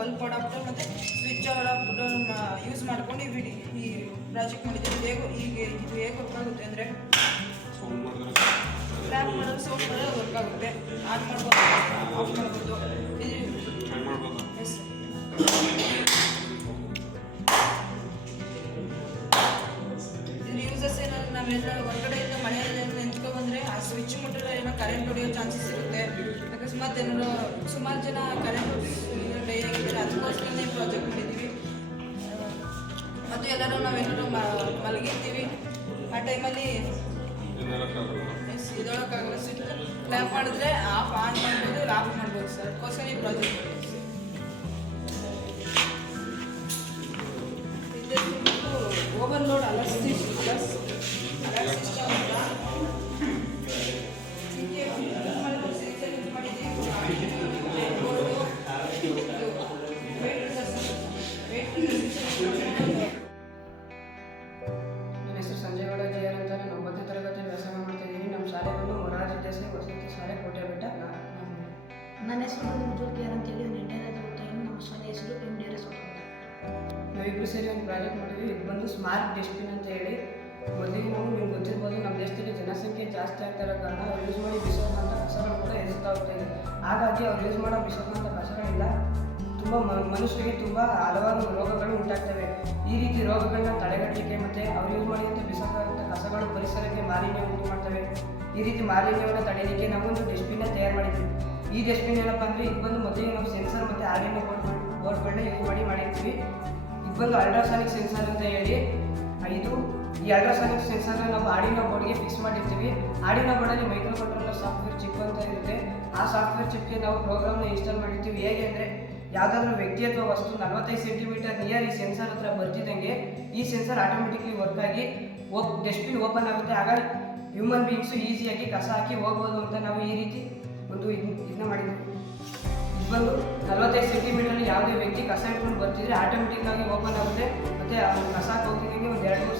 Bulb adapter ಮತ್ತು switch adapter use ಮಾಡ್ಕೊಂಡು ಈ ಪ್ರಾಜೆಕ್ಟ್ ಮಾಡಿದ್ದೀವಿ. ಇದು ಹೇಗೆ ವರ್ಕ್ ಆಗುತ್ತೆ ಅಂದರೆ ಕ್ಲ್ಯಾಪ್ ಮಾಡೋದು ಸೌಂಡ್ ಮಾಡೋದು ವರ್ಕ್ ಆಗುತ್ತೆ. ಆನ್ ಮಾಡ್ಬೋದು, ಆಫ್ ಮಾಡ್ಬೋದು. ಎಸ್ ಇದು ಯೂಸಸ್ ಏನಾದ್ರು ನಾವೆಲ್ಲ ಹೊರಗಡೆಯಿಂದ ಮನೆಯಲ್ಲಿ ನಿಂತ್ಕೊಬಂದರೆ ಆ ಸ್ವಿಚ್ ಮುಟ್ಟಿದ್ರೆ ಏನೋ ಕರೆಂಟ್ ಹೊಡೆಯೋ ಚಾನ್ಸಸ್ ಇರುತ್ತೆ. ಅಕಸ್ಮಾತ್ ಏನಾದ್ರು ಸುಮಾರು ಜನ ಕರೆಂಟ್ ಡೇ ಆಗಿದ್ದಾರೆ, ಅದಕ್ಕೋಸ್ಕರನೇ ಪ್ರಾಜೆಕ್ಟ್ ಮಾಡಿದ್ದೀವಿ. ಮತ್ತು ಎಲ್ಲರೂ ನಾವೇನಾದ್ರು ಮಲಗಿರ್ತೀವಿ, ಆ ಟೈಮಲ್ಲಿ ಇದೊಳಕ್ಕಾಗಲ್ಲ. ಸ್ವಿಚ್ ಕ್ಲ್ಯಾಪ್ ಮಾಡಿದ್ರೆ ಆಫ್ ಆನ್ ಮಾಡ್ಬೋದು, ಇಲ್ಲ ಆಫ್ ಮಾಡ್ಬೋದು ಸರ್. ಅದಕ್ಕೋಸ್ಕರ ಈ ಪ್ರಾಜೆಕ್ಟ್ ಮಾಡಿದ್ದೀವಿ. ಓವರ್ಲೋಡ್ ಅಲರ್ಟ್ ಸಿಸ್ಟಮ್ ನನ್ನ ಹೆಸರು ಸಂಜಯಗೌಡ ಜಯರ್ ಅಂತ. ನಾನು 9ನೇ ತರಗತಿ ವ್ಯಾಸಂಗ ಮಾಡ್ತಾ ಇದ್ದೀನಿ. ನಮ್ಮ ಶಾಲೆ ಬಂದು ಮೊರಾರ್ಜಿ ದೇಸಾಯಿ ವಸತಿ ಶಾಲೆ ಕೋಟೆಬೆಟ್ಟ. ನನ್ನ ಹೆಸರು ಉಜ್ವಲ್ ಕೇರ್ ಅಂತೇಳಿ 8ನೇ ತರಗತಿ ಓದ್ತಾ ಇದ್ದೀನಿ. ನಮ್ಮ ಶಾಲೆ ಹೆಸರು MDRS. ನಾವಿಬ್ಬರು ಸೇರಿ ಒಂದು ಪ್ರಾಜೆಕ್ಟ್ ಮಾಡಿದ್ವಿ. ಇದು ಬಂದು ಸ್ಮಾರ್ಟ್ ಡಸ್ಟ್ಬಿನ್ ಅಂತ ಹೇಳಿ. ಮೊದಲಿಗೆ ನಾವು ನಿಮ್ಗೆ ಗೊತ್ತಿರ್ಬೋದು, ನಮ್ಮ ದೇಶದಲ್ಲಿ ಜನಸಂಖ್ಯೆ ಜಾಸ್ತಿ ಆಗ್ತಾ ಇರೋ ಕಾರಣ ಅವ್ರು ಯೂಸ್ ಮಾಡಿ ಬಿಸೋದಂಥ ಕಸಗಳು ಕೂಡ ಹೆಚ್ಚುತ್ತಾ ಹೋಗ್ತಾ ಇದೆ. ಹಾಗಾಗಿ ಅವ್ರು ಯೂಸ್ ಮಾಡೋ ಬಿಸೋದಂಥ ಕಸಗಳಿಂದ ತುಂಬ ಮನುಷ್ಯರಿಗೆ ತುಂಬ ಹಲವಾರು ರೋಗಗಳು ಉಂಟಾಗ್ತವೆ. ಈ ರೀತಿ ರೋಗಗಳನ್ನ ತಡೆಗಟ್ಟಲಿಕ್ಕೆ ಮತ್ತು ಅವ್ರು ಯೂಸ್ ಮಾಡಿದಂಥ ಬಿಸಾಕಂಥ ಕಸಗಳು ಪರಿಸರಕ್ಕೆ ಮಾಲಿನ್ಯ ಉಂಟು ಮಾಡ್ತವೆ. ಈ ರೀತಿ ಮಾಲಿನ್ಯವನ್ನು ತಡೆಯಲಿಕ್ಕೆ ನಾವೊಂದು ಡಸ್ಟ್ಬಿನ್ನ ತಯಾರು ಮಾಡಿದ್ವಿ. ಈ ಡಸ್ಟ್ಬಿನ್ ಏನಪ್ಪ ಅಂದರೆ ಇದು ಬಂದು ಮೊದಲಿಗೆ ನಾವು ಸೆನ್ಸರ್ ಮತ್ತು ಆರ್ಡಿನೋ ಬೋರ್ಡ್ಗಳನ್ನ ಯೂಸ್ ಮಾಡಿರ್ತೀವಿ. ಇದು ಬಂದು ಅಲ್ಟ್ರಾಸಾನಿಕ್ ಸೆನ್ಸರ್ ಅಂತ ಹೇಳಿ ಈ ಅಲ್ಟ್ರಾಸಾನಿಕ್ ಸೆನ್ಸರ್ನ ನಾವು ಆರ್ಡಿನೋ ಬೋರ್ಡ್ಗೆ ಫಿಕ್ಸ್ ಮಾಡಿರ್ತೀವಿ. ಆರ್ಡಿನೋ ಬೋರ್ಡಲ್ಲಿ ಮೈಕ್ರೋ ಕಂಟ್ರೋಲರ್ ಸಾಫ್ಟ್ವೇರ್ ಚಿಪ್ ಅಂತ ಇರುತ್ತೆ. ಆ ಸಾಫ್ಟ್ವೇರ್ ಚಿಪ್ಗೆ ನಾವು ಪ್ರೋಗ್ರಾಮ್ನ ಇನ್ಸ್ಟಾಲ್ ಮಾಡಿರ್ತೀವಿ. ಹೇಗೆ ಅಂದರೆ ಯಾವುದಾದ್ರೂ ವ್ಯಕ್ತಿ ಅಥವಾ ವಸ್ತು 45 ಸೆಂಟಿಮೀಟರ್ ನಿಯರ್ ಈ ಸೆನ್ಸರ್ ಹತ್ರ ಬರ್ತಿದ್ದಂಗೆ ಈ ಸೆನ್ಸರ್ ಆಟೋಮೆಟಿಕ್ಲಿ ವರ್ಕ್ ಆಗಿ ಡಸ್ಟ್ಬಿನ್ ಓಪನ್ ಆಗುತ್ತೆ. ಆಗ ಹ್ಯೂಮನ್ ಬೀಯಿಂಗ್ಸು ಈಸಿಯಾಗಿ ಕಸ ಹಾಕಿ ಹೋಗ್ಬೋದು ಅಂತ ನಾವು ಈ ರೀತಿ ಒಂದು ಇದನ್ನ ಮಾಡಿದ್ವಿ. ಇದು ಬಂದು 45 ಸೆಂಟಿಮೀಟರಲ್ಲಿ ಯಾವುದೇ ವ್ಯಕ್ತಿ ಕಸ ಇಟ್ಕೊಂಡು ಬರ್ತಿದ್ರೆ ಆಟೋಮೆಟಿಕ್ಕಾಗಿ ಓಪನ್ ಆಗುತ್ತೆ. ಮತ್ತು ಕಸ ಹೋಗ್ತಿದ್ದಂಗೆ ಒಂದು 2-3